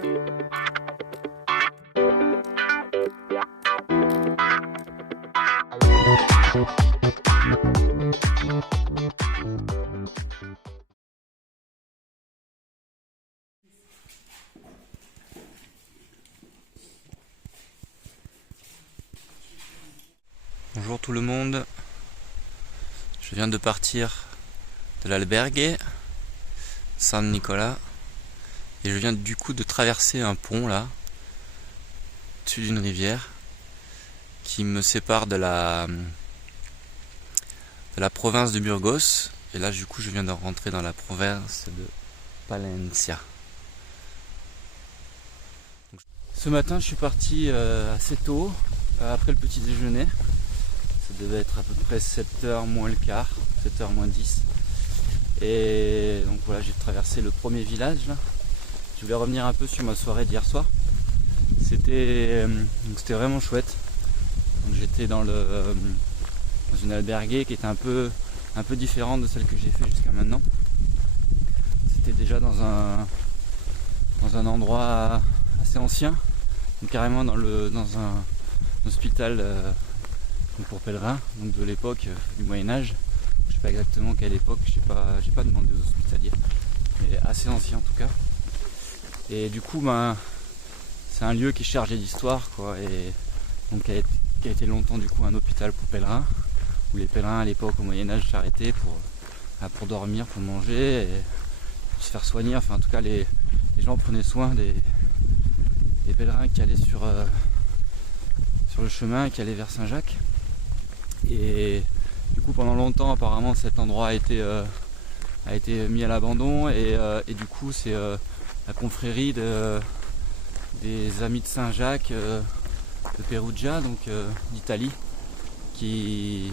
Bonjour tout le monde, je viens de partir de l'albergue San Nicola et je viens du coup de traverser un pont là, au-dessus d'une rivière qui me sépare de la province de Burgos, et là du coup je viens de rentrer dans la province de Palencia. Ce matin je suis parti assez tôt, après le petit déjeuner. Ça devait être à peu près 7h moins le quart, 7h moins 10. Et donc voilà, j'ai traversé le premier village là. Je voulais revenir un peu sur ma soirée d'hier soir. C'était vraiment chouette. Donc j'étais dans une albergue qui était un peu différente de celle que j'ai fait jusqu'à maintenant. C'était déjà dans un endroit assez ancien, donc carrément dans un hôpital pour pèlerins, donc de l'époque du Moyen-Âge. Je sais pas exactement quelle époque, j'ai pas demandé aux hospitaliers, mais assez ancien en tout cas. Et du coup, c'est un lieu qui est chargé d'histoire, quoi, et donc qui a été longtemps du coup un hôpital pour pèlerins, où les pèlerins à l'époque au Moyen-Âge s'arrêtaient pour dormir, pour manger, et pour se faire soigner. Enfin, en tout cas, les gens prenaient soin des pèlerins qui allaient sur le chemin, qui allaient vers Saint-Jacques. Et du coup pendant longtemps apparemment cet endroit a été mis à l'abandon, et du coup c'est la confrérie des Amis de Saint-Jacques de Perugia, donc d'Italie, qui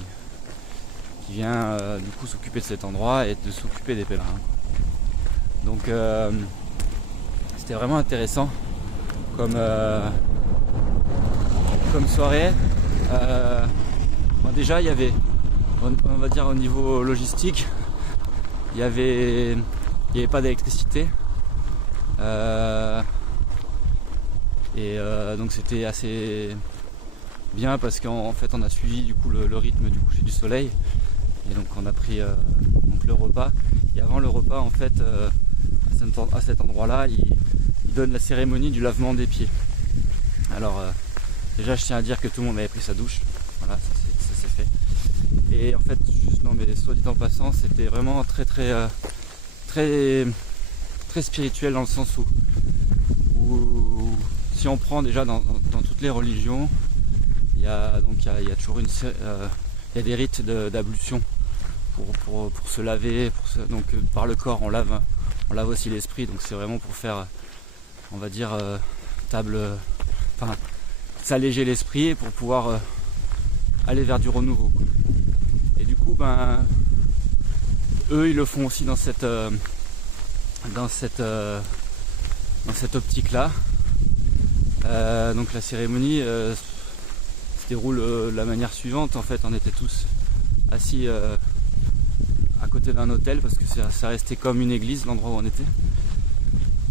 vient du coup s'occuper de cet endroit et de s'occuper des pèlerins. Donc c'était vraiment intéressant comme soirée. Déjà il y avait, on va dire au niveau logistique, il y avait pas d'électricité, donc c'était assez bien parce qu'en fait on a suivi du coup le rythme du coucher du soleil, et donc on a pris donc le repas. Et avant le repas en fait à cet endroit là il donne la cérémonie du lavement des pieds. Alors déjà je tiens à dire que tout le monde avait pris sa douche, voilà, ça c'est fait. Et en fait, juste non mais soit dit en passant, c'était vraiment très spirituel, dans le sens où si on prend déjà dans toutes les religions, il y a toujours il y a des rites d'ablution pour se laver, donc par le corps on lave aussi l'esprit, donc c'est vraiment pour faire, on va dire, s'alléger l'esprit pour pouvoir aller vers du renouveau, quoi. Et du coup eux ils le font aussi dans cette optique là. Donc la cérémonie se déroule de la manière suivante. En fait on était tous assis à côté d'un hôtel, parce que ça restait comme une église l'endroit où on était.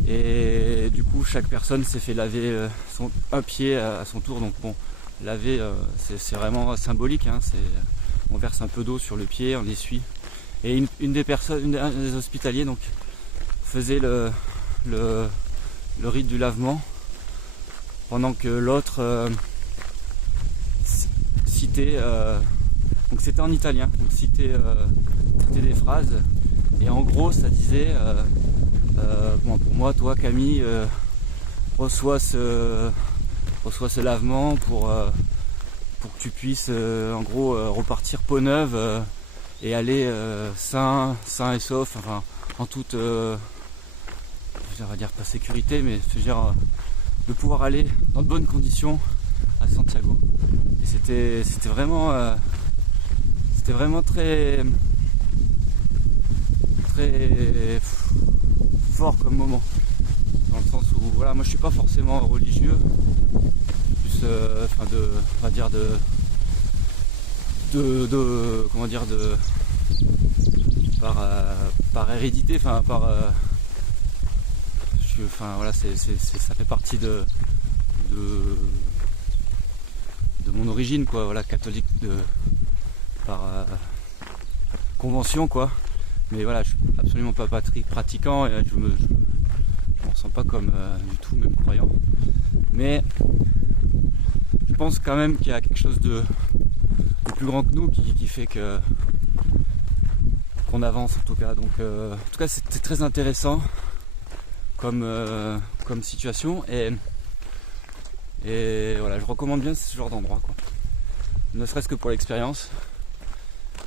Et du coup chaque personne s'est fait laver un pied à son tour. Donc bon, laver c'est vraiment symbolique, hein. On verse un peu d'eau sur le pied, on essuie. Et un des hospitaliers donc faisait le rite du lavement, pendant que l'autre citait, donc c'était en italien, donc citait des phrases, et en gros ça disait bon, pour moi, toi Camille, reçois ce lavement pour que tu puisses en gros repartir peau neuve et aller sain et sauf, enfin en toute, on va dire pas sécurité, mais je veux dire de pouvoir aller dans de bonnes conditions à Santiago. Et c'était vraiment très fort comme moment, dans le sens où voilà, moi je suis pas forcément religieux, plus on va dire comment dire, par hérédité, enfin enfin voilà, ça fait partie de mon origine, quoi, voilà, catholique par convention, quoi. Mais voilà, je suis absolument pas pratiquant, et je m'en sens pas comme du tout même croyant. Mais je pense quand même qu'il y a quelque chose de plus grand que nous qui fait qu'on avance, en tout cas. Donc en tout cas, c'était très intéressant comme situation, et voilà, je recommande bien ce genre d'endroit, quoi. Ne serait-ce que pour l'expérience,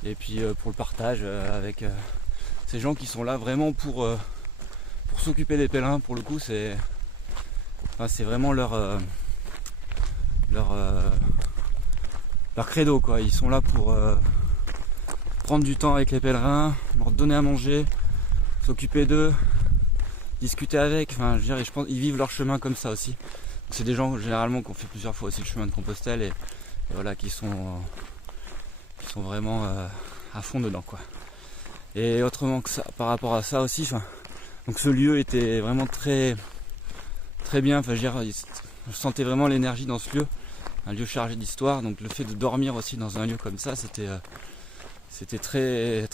et puis pour le partage avec ces gens qui sont là vraiment pour s'occuper des pèlerins. Pour le coup, c'est vraiment leur credo, quoi. Ils sont là pour prendre du temps avec les pèlerins, leur donner à manger, s'occuper d'eux, discuter avec. Enfin, je veux dire, je pense ils vivent leur chemin comme ça aussi. C'est des gens généralement qui ont fait plusieurs fois aussi le chemin de Compostelle, et voilà, qui sont vraiment à fond dedans, quoi. Et autrement que ça, par rapport à ça aussi, donc ce lieu était vraiment très très bien. Enfin, je veux dire, je sentais vraiment l'énergie dans ce lieu, un lieu chargé d'histoire. Donc le fait de dormir aussi dans un lieu comme ça, c'était très,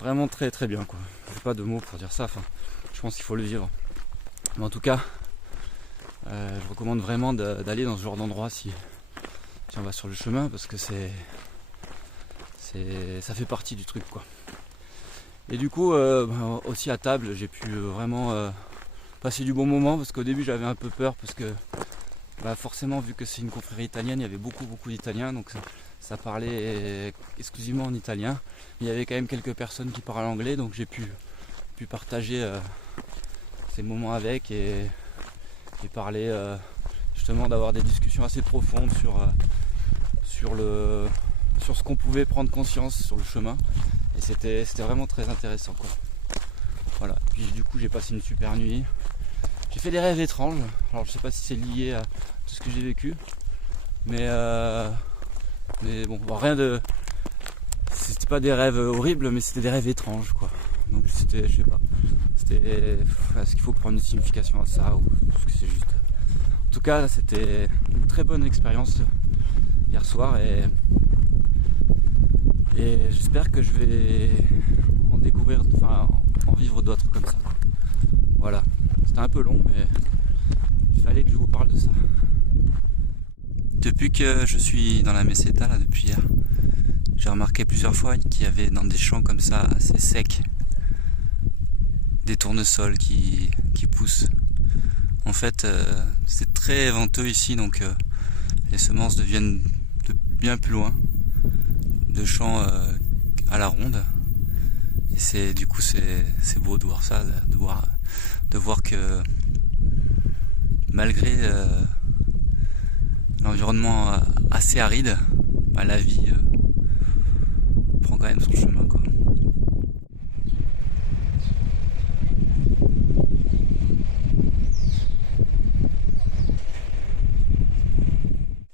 vraiment très très bien, quoi. J'ai pas de mots pour dire ça. Enfin, je pense qu'il faut le vivre. Mais en tout cas, je recommande vraiment d'aller dans ce genre d'endroit si on va sur le chemin, parce que ça fait partie du truc, quoi. Et du coup, aussi à table, j'ai pu vraiment passer du bon moment, parce qu'au début j'avais un peu peur, parce que forcément, vu que c'est une confrérie italienne, il y avait beaucoup d'Italiens, donc ça parlait exclusivement en italien. Il y avait quand même quelques personnes qui parlent anglais, donc j'ai pu partager ces moments avec, et parler justement, d'avoir des discussions assez profondes sur ce qu'on pouvait prendre conscience sur le chemin, et c'était vraiment très intéressant, quoi. Voilà. Puis du coup, j'ai passé une super nuit. J'ai fait des rêves étranges. Alors je sais pas si c'est lié à tout ce que j'ai vécu, mais bon, rien de. C'était pas des rêves horribles, mais c'était des rêves étranges, quoi. Donc je sais pas. Est-ce qu'il faut prendre une signification à ça, ou est-ce que c'est juste. En tout cas, c'était une très bonne expérience hier soir, et j'espère que je vais en découvrir, enfin en vivre d'autres comme ça, quoi. Voilà. C'était un peu long, mais il fallait que je vous parle de ça. Depuis que je suis dans la Meseta, là, depuis hier, j'ai remarqué plusieurs fois qu'il y avait dans des champs comme ça, assez secs, des tournesols qui poussent. En fait, c'est très venteux ici, donc les semences deviennent de bien plus loin, de champs à la ronde. Et du coup c'est beau de voir ça, de voir que malgré l'environnement assez aride, la vie prend quand même son chemin, quoi.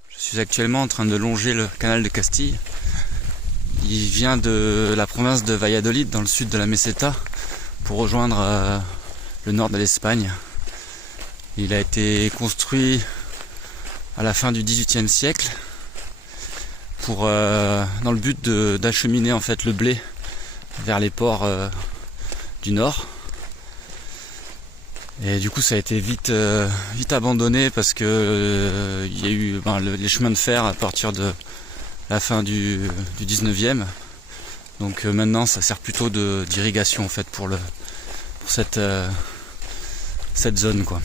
Je suis actuellement en train de longer le canal de Castille. Il vient de la province de Valladolid, dans le sud de la Meseta, pour rejoindre le nord de l'Espagne. Il a été construit à la fin du XVIIIe siècle dans le but d'acheminer en fait le blé vers les ports du nord. Et du coup, ça a été vite abandonné, parce que il y a eu les chemins de fer à partir de la fin du 19e. Donc maintenant, ça sert plutôt d'irrigation en fait pour cette zone, quoi.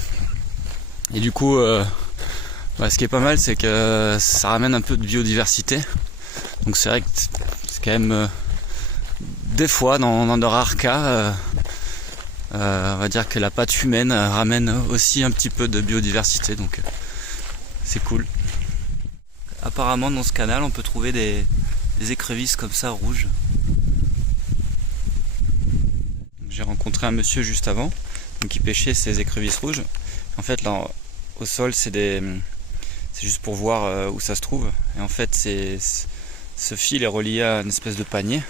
Et du coup, ce qui est pas mal, c'est que ça ramène un peu de biodiversité. Donc c'est vrai que c'est quand même des fois, dans de rares cas, on va dire que la patte humaine ramène aussi un petit peu de biodiversité, donc c'est cool. Apparemment, dans ce canal, on peut trouver des écrevisses comme ça, rouges. J'ai rencontré un monsieur juste avant, qui pêchait ces écrevisses rouges. En fait, là, au sol, c'est juste pour voir où ça se trouve. Et en fait, ce fil est relié à une espèce de panier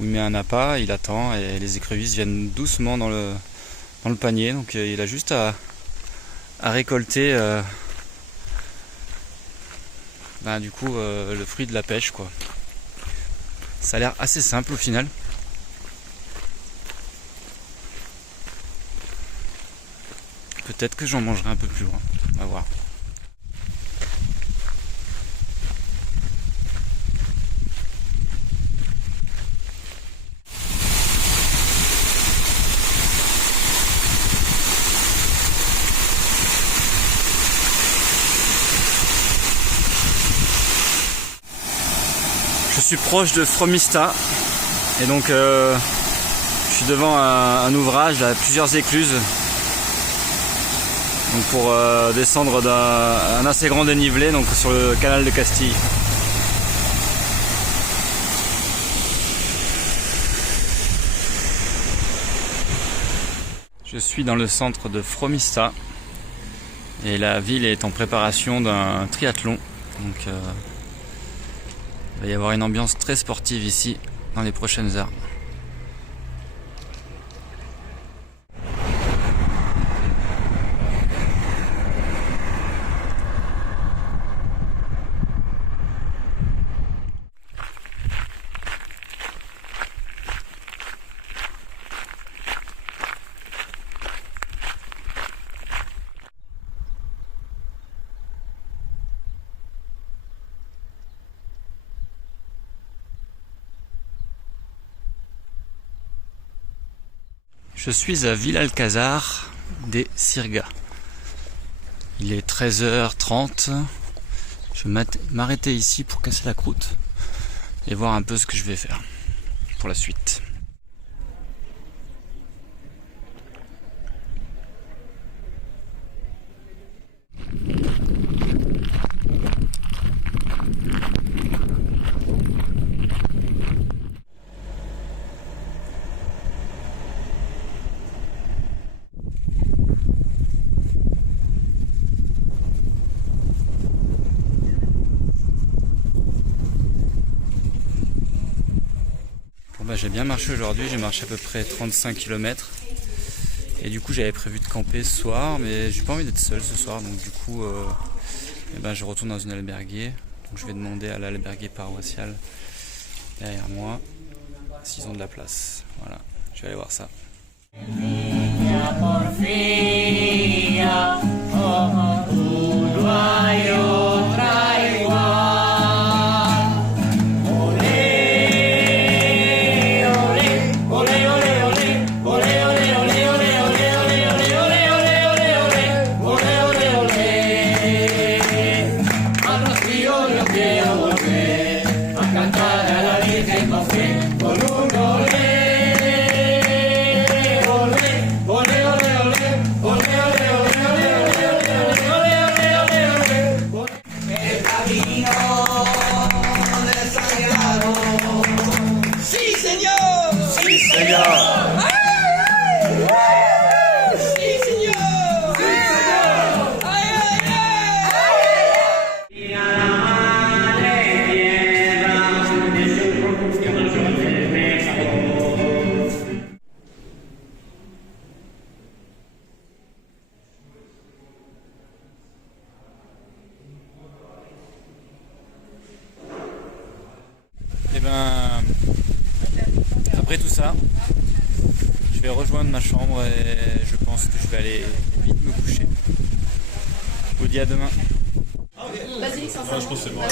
où il met un appât, il attend, et les écrevisses viennent doucement dans dans le panier, donc il a juste à récolter du coup le fruit de la pêche, quoi. Ça a l'air assez simple au final. Peut-être que j'en mangerai un peu plus loin, on va voir. Je suis proche de Fromista et donc je suis devant un ouvrage à plusieurs écluses, donc pour descendre d'un assez grand dénivelé, donc sur le canal de Castille. Je suis dans le centre de Fromista et la ville est en préparation d'un triathlon, donc il va y avoir une ambiance très sportive ici dans les prochaines heures. Je suis à Vilalcázar de Sirga. Il est 13h30. Je vais m'arrêter ici pour casser la croûte et voir un peu ce que je vais faire pour la suite. J'ai bien marché aujourd'hui, j'ai marché à peu près 35 km et du coup j'avais prévu de camper ce soir, mais j'ai pas envie d'être seul ce soir, donc du coup je retourne dans une albergue. Donc je vais demander à l'albergue paroissiale derrière moi s'ils ont de la place. Voilà, je vais aller voir ça. Après tout ça, je vais rejoindre ma chambre et je pense que je vais aller vite me coucher. Je vous dis à demain. Vas-y, je pense que c'est bon.